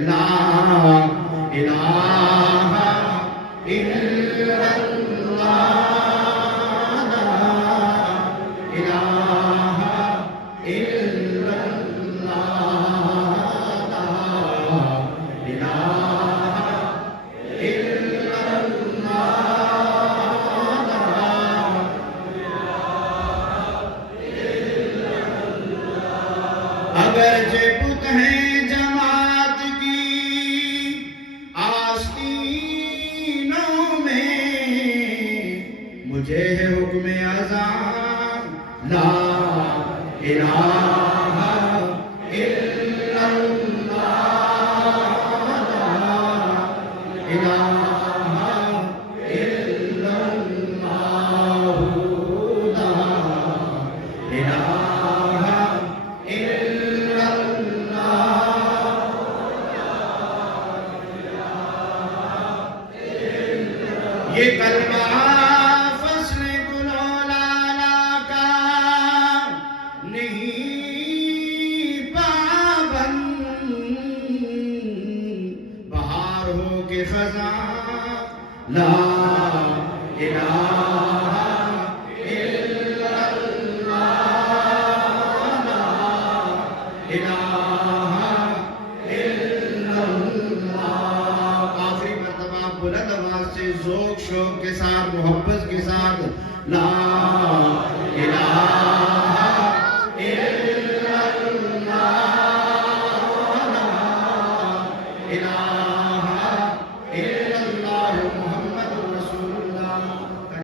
لا الہ الا اللہ لا الہ الا اللہ لا الہ الا اللہ اگرچہ بت ہیں جماعت کی آستینوں میں مجھے ہے حکم اذان لا الہ الا اللہ لا الہ الا اللہ لا الہ الا اللہ یہ کلمہ فصل گل و لالا کا نہیں پابند بہار ہو کے خزاں لا الہ الا اللہ لا الہ الا اللہ آخری مرتبہ بلند آواز سے ذوق شوق کے ساتھ محبت کے ساتھ لا